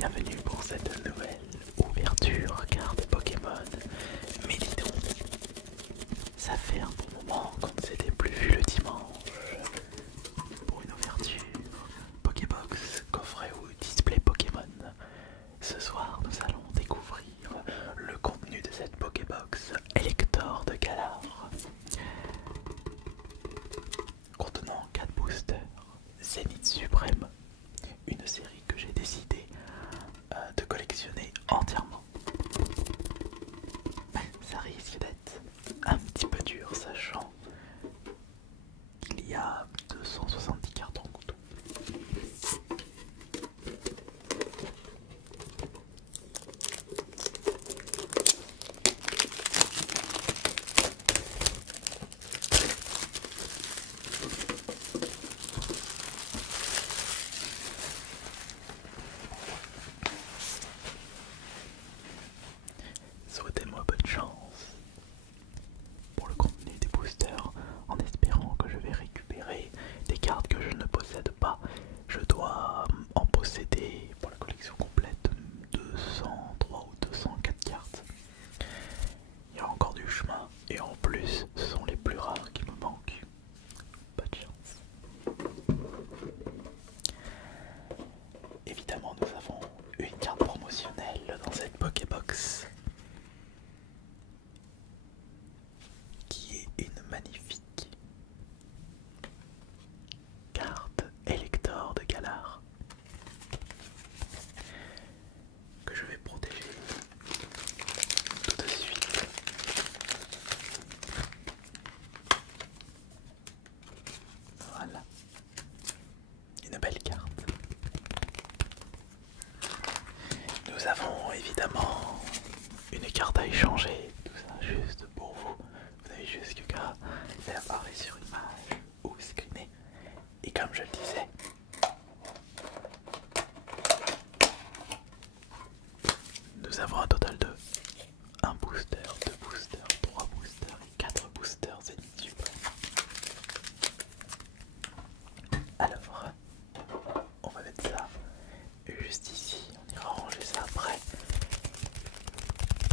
bienvenue pour cette nouvelle ouverture carte Pokémon Méliton. Ça fait un bon moment qu'on ne s'était plus vu le dimanche pour une ouverture Pokébox, coffret ou display Pokémon. Ce soir nous allons découvrir le contenu de cette Pokébox Elector de Galar, contenant 4 boosters Zénith Suprême, une série que j'ai décidé de collectionner entièrement. Ça risque d'être un petit peu dur, sachant qu'il y a 270 cartes en tout. Souhaitez-moi bonne chance pour le contenu des boosters, en espérant que je vais récupérer des cartes que je ne possède pas. Je dois en posséder pour la collection complète 203 ou 204 cartes. Il y a encore du chemin et en plus ce sont les plus rares qui me manquent. Pas de chance. Évidemment nous avons une carte promotionnelle dans cette Pokébox, qui est une magnifique carte Elector de Galar, que je vais protéger tout de suite. Voilà, une belle carte. Nous avons évidemment une carte à échanger, tout ça juste pour vous. Vous n'avez juste qu'à faire apparaître sur image ou screener. Et comme je le disais, nous avons un total de 1 booster, 2 boosters, 3 boosters et 4 boosters Zénith Suprême. Alors, on va mettre ça juste ici, on ira ranger ça après.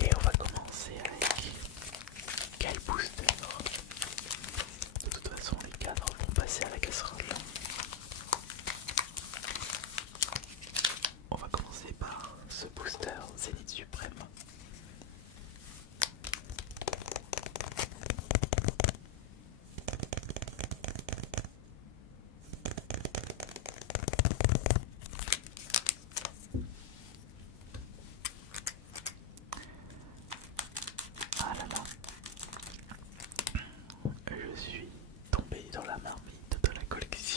Et on va commencer avec quel booster? De toute façon, les 4 vont passer à la casserole. On va commencer par ce booster Zénith Suprême. Ah là là, je suis tombé dans la marmite de la collection.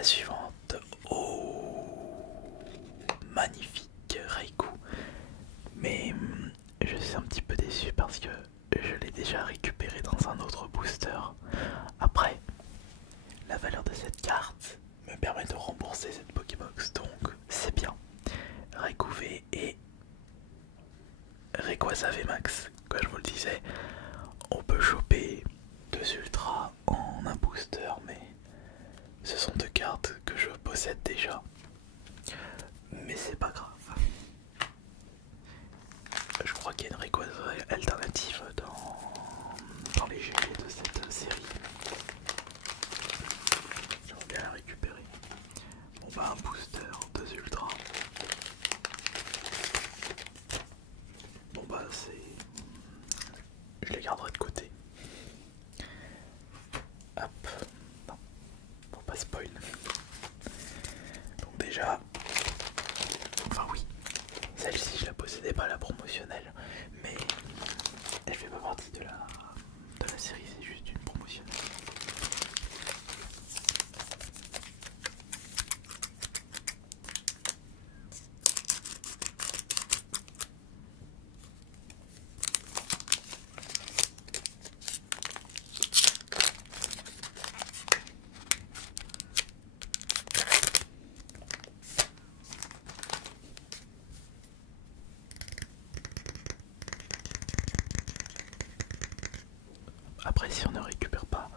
La suivante. Oh, magnifique Raikou. Mais je suis un petit peu déçu parce que je l'ai déjà récupéré dans un autre booster. Après, la valeur de cette carte me permet de rembourser cette Pokébox, donc c'est bien. Raikou V et Rayquaza VMAX, comme je vous le disais, on peut choper 2 ultras en un booster, mais ce sont 2 cartes que je possède déjà. Mais c'est pas grave. Je crois qu'il y a une Rayquaza alternative dans les GG de cette série. J'aimerais bien la récupérer. Bon bah un booster, 2 ultras. Bon bah c'est... Je les garderai de côté. Hop. Non, faut pas spoil. Donc déjà... Enfin oui, celle-ci je la possédais pas, la promotionnelle. Mais elle fait pas partie de la série, c'est juste une promotionnelle. Après, si on ne récupère pas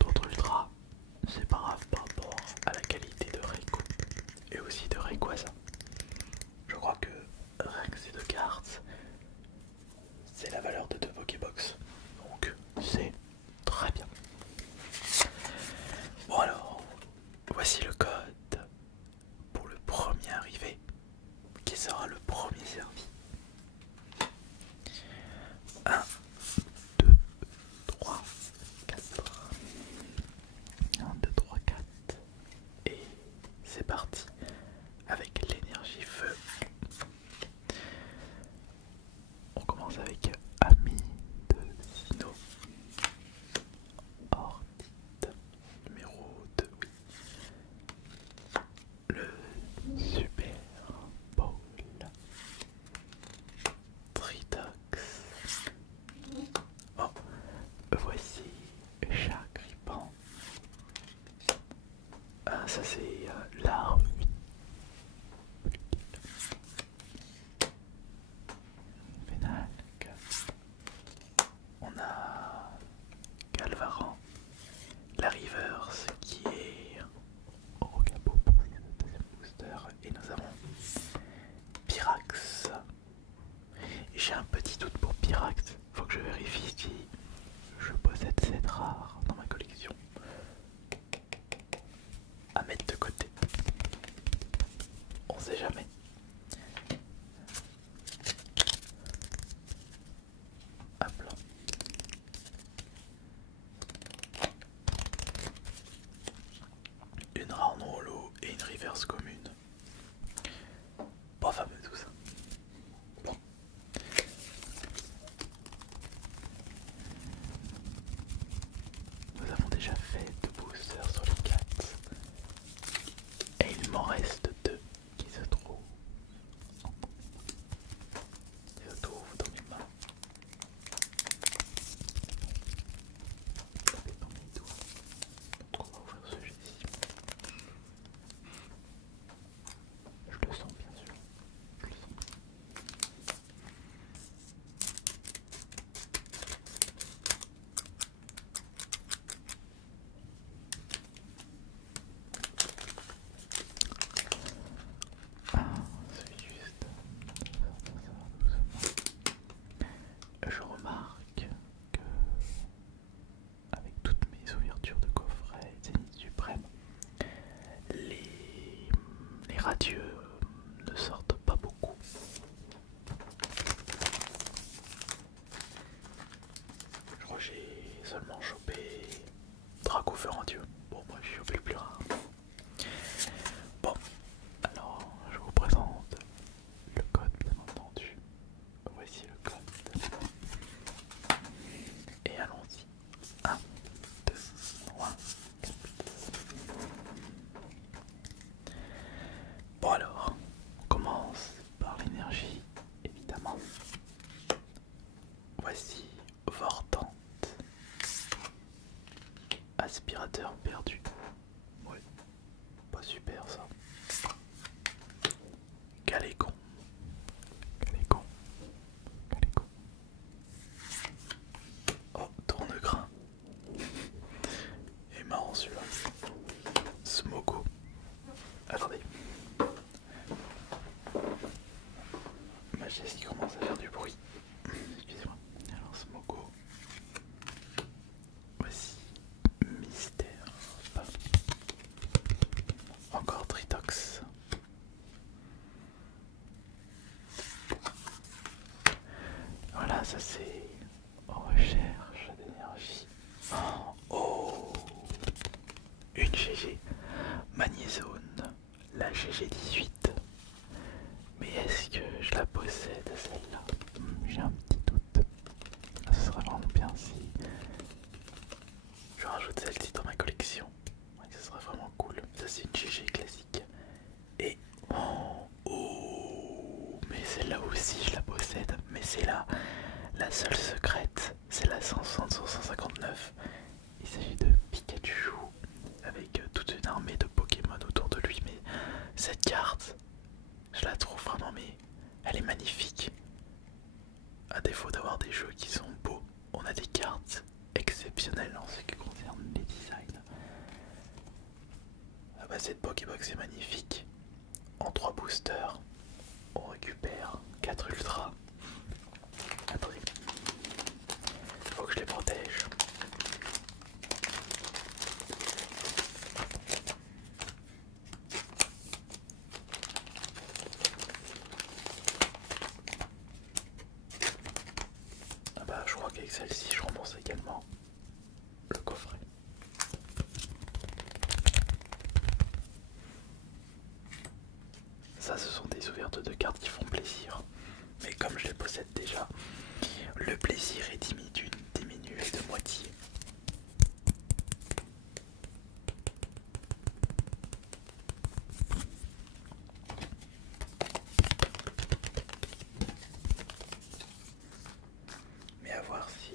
d'autres ultras, c'est pas grave par rapport à la qualité de Raikou et aussi de Rayquaza. Je crois que rien que ces 2 cartes, c'est la valeur de 2 Pokébox. Donc c'est très bien. Bon alors, voici le code pour le premier arrivé qui sera le premier servi. 1, 2, 3, 4. 1, 2, 3, 4. Et c'est parti avec l'énergie feu. On commence avec Ami de Sino. Ortite numéro 2. Le Super Bowl. Tritox. Oh, voici Chagripan. Ah, ça c'est l'arme. Pénalque. On a Galvaran, la Reverse qui est au capot pour ce deuxième booster. Et nous avons Pyrax. J'ai un petit doute pour Pyrax. Faut que je vérifie si je possède cette rare dans ma collection. À mettre de côté. On sait jamais. Hop là. Une rare non holo et une reverse commune. Pas fameux tout ça. Bon. Nous avons déjà fait 2 boosters sur les 4. Et il m'en reste 2 qui se trouvent dans mes mains. Dans mes doigts. Donc on va ouvrir ce jeu-ci. Je le sens bien sûr. Je le sens. Ah, c'est juste. Je remarque que avec toutes mes ouvertures de coffret Zénith Suprême, les radieux ne sortent pas beaucoup. Je crois que j'ai seulement chopé Dracofeu radieux. Bon, moi j'ai chopé le plus rare. Bon, alors je vous présente le code bien entendu. Voici le code. Et allons-y. 1, 2, 3, 4. ordinateur perdu. Ouais, pas super ça. Galécon. Galécon. Galécon. Oh, tourne-grain. Et marrant celui-là. Smogo. Attendez. Ma chaise qui commence à faire du bruit. Excusez-moi. Alors Smogo. Voici Mystère. Encore Tritox. Voilà, ça c'est recherche d'énergie. Oh, une GG Magnézone, la GG18. Mais est-ce que je la possède celle-là? J'ai un petit doute. Ce serait vraiment bien si je rajoute celle-ci dans ma collection. Ouais, ce serait vraiment cool. Ça c'est une GG classique. Et oh, mais celle-là aussi je la possède. Mais c'est la seule secrète. C'est la 160 sur 159. Il s'agit de Pikachu avec toute une armée de Pokémon autour de lui. Mais cette carte, je la trouve vraiment, mais elle est magnifique. À défaut d'avoir des jeux qui sont beaux, on a des cartes exceptionnelles en ce qui concerne les designs. Ah bah cette Pokébox est magnifique. En 3 boosters, on récupère 4 ultras. Attendez, faut que je les protège. Ah bah je crois qu'avec celle-ci je rembourse également le coffret. Ça ce sont des ouvertures de cartes qui font plaisir. Mais comme je les possède déjà, le plaisir est diminué de moitié. Mais à voir si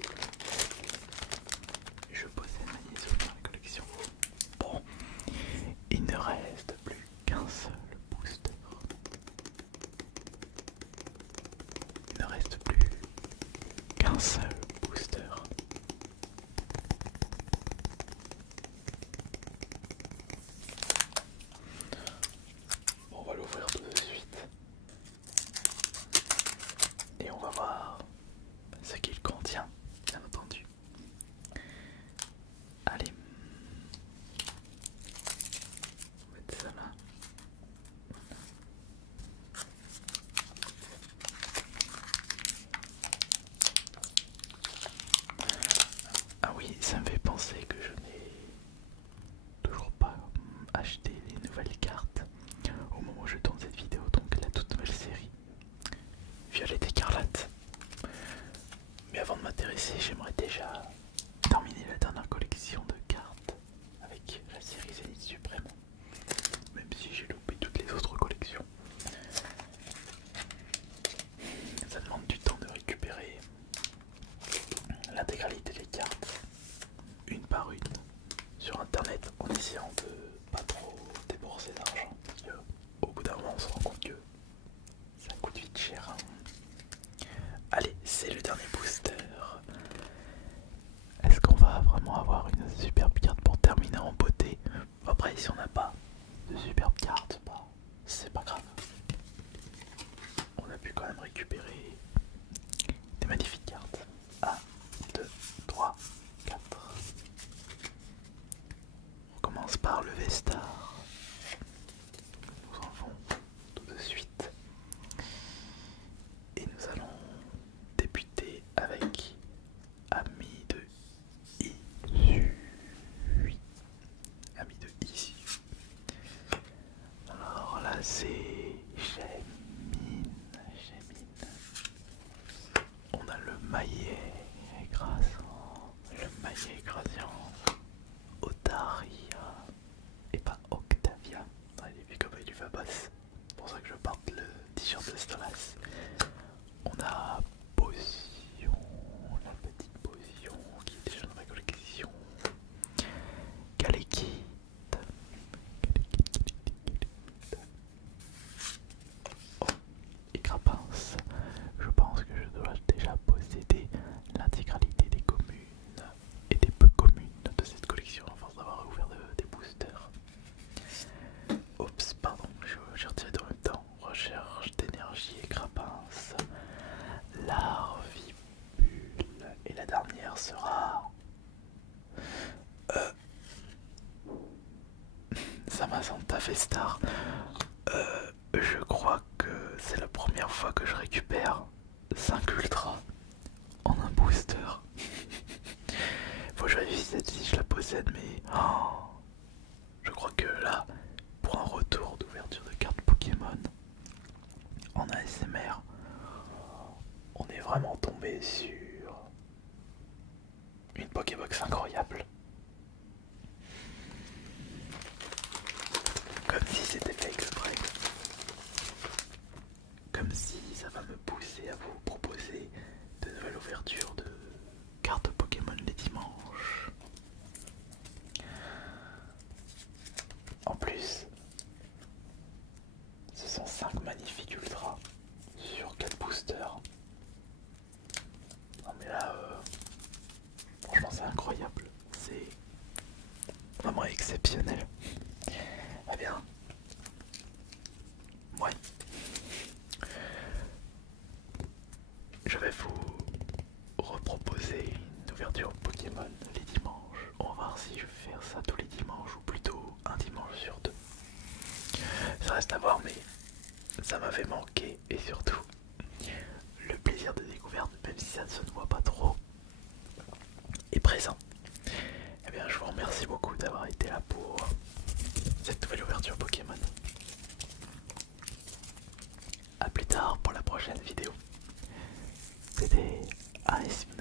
je possède Magnézone dans la collection. Bon, il ne reste plus qu'un seul booster. Il ne reste plus qu'un seul booster. Bon, on va l'ouvrir tout de suite. Et on va voir ce qu'il contient, bien entendu. Allez. On va mettre ça là. Ah oui, ça me fait penser que je n'ai toujours pas acheté les nouvelles cartes au moment où je tourne cette vidéo, donc la toute nouvelle série Violette Écarlate. Mais avant de m'intéresser, j'aimerais déjà terminer la dernière collection de cartes avec la série Zénith Suprême, même si j'ai loupé toutes les autres collections. Ça demande du temps de récupérer l'intégralité des cartes, une par une, sur internet, en essayant de pas trop débourser d'argent, parce que au bout d'un moment on se rend compte que ça coûte vite cher. Allez, c'est le dernier booster. Est-ce qu'on va vraiment avoir une superbe carte pour terminer en beauté? Après, si on n'a pas de superbe carte, bah, c'est pas grave. On a pu quand même récupérer des magnifiques cartes. 1, 2, 3, 4. On commence par le Vestar. Nous en allons tout de suite. Et nous allons débuter avec Ami de Issue. Ami de Issue. Alors là c'est Shaymin. Santa Festar. Je crois que c'est la première fois que je récupère 5 ultras en un booster. Faut que je vérifie si je la possède, mais je crois que là, pour un retour d'ouverture de cartes Pokémon en ASMR, on est vraiment tombé sur une Pokébox incroyable. Comme si c'était fait exprès. Comme si ça va me pousser à vous proposer de nouvelles ouvertures de cartes Pokémon les dimanches. En plus, ce sont 5 magnifiques ultras sur 4 boosters. Non mais là, franchement c'est incroyable. C'est vraiment exceptionnel. Eh bien, ouais. Je vais vous reproposer une ouverture Pokémon les dimanches. On va voir si je vais faire ça tous les dimanches ou plutôt un dimanche sur deux. Ça reste à voir, mais ça m'avait manqué et surtout le plaisir de découverte, même si ça ne se voit pas trop, est présent. Eh bien, je vous remercie beaucoup d'avoir été là pour cette nouvelle ouverture Pokémon. A plus tard pour la prochaine vidéo. C'était ASMR.